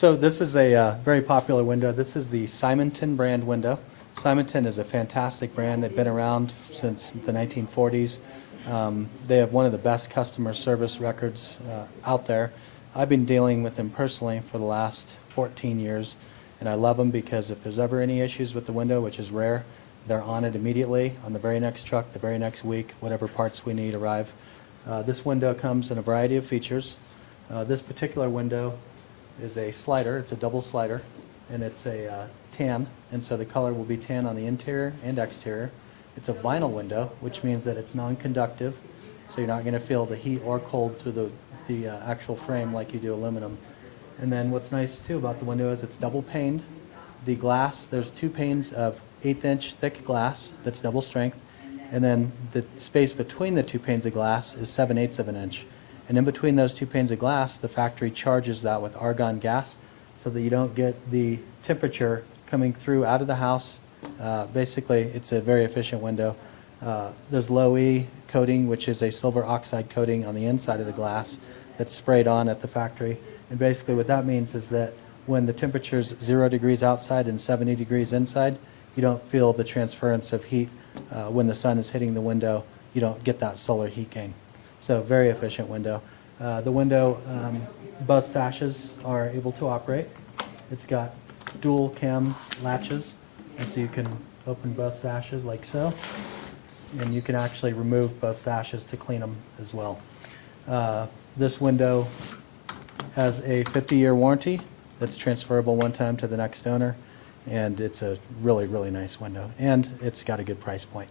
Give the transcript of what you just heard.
So this is a very popular window. This is the Simonton brand window. Simonton is a fantastic brand. They've been around since the 1940s. They have one of the best customer service records out there. I've been dealing with them personally for the last 14 years, and I love them because if there's ever any issues with the window, which is rare, they're on it immediately on the very next truck, the very next week, whatever parts we need arrive. This window comes in a variety of features. This particular window is a slider. It's a double slider, and it's a tan, and so the color will be tan on the interior and exterior. It's a vinyl window, which means that it's non-conductive, so you're not going to feel the heat or cold through the actual frame like you do aluminum. And then what's nice too about the window is it's double paned. The glass, there's 2 panes of 1/8 inch thick glass that's double strength, and then the space between the 2 panes of glass is 7/8 of an inch. And in between those 2 panes of glass, the factory charges that with argon gas so that you don't get the temperature coming through out of the house. Basically, it's a very efficient window. There's low E coating, which is a silver oxide coating on the inside of the glass that's sprayed on at the factory. And basically what that means is that when the temperature's 0 degrees outside and 70 degrees inside, you don't feel the transference of heat. When the sun is hitting the window, you don't get that solar heat gain. So very efficient window. The window, both sashes are able to operate. It's got dual cam latches, and so you can open both sashes like so, and you can actually remove both sashes to clean them as well. This window has a 50-year warranty that's transferable one time to the next owner, and it's a really, really nice window, and it's got a good price point.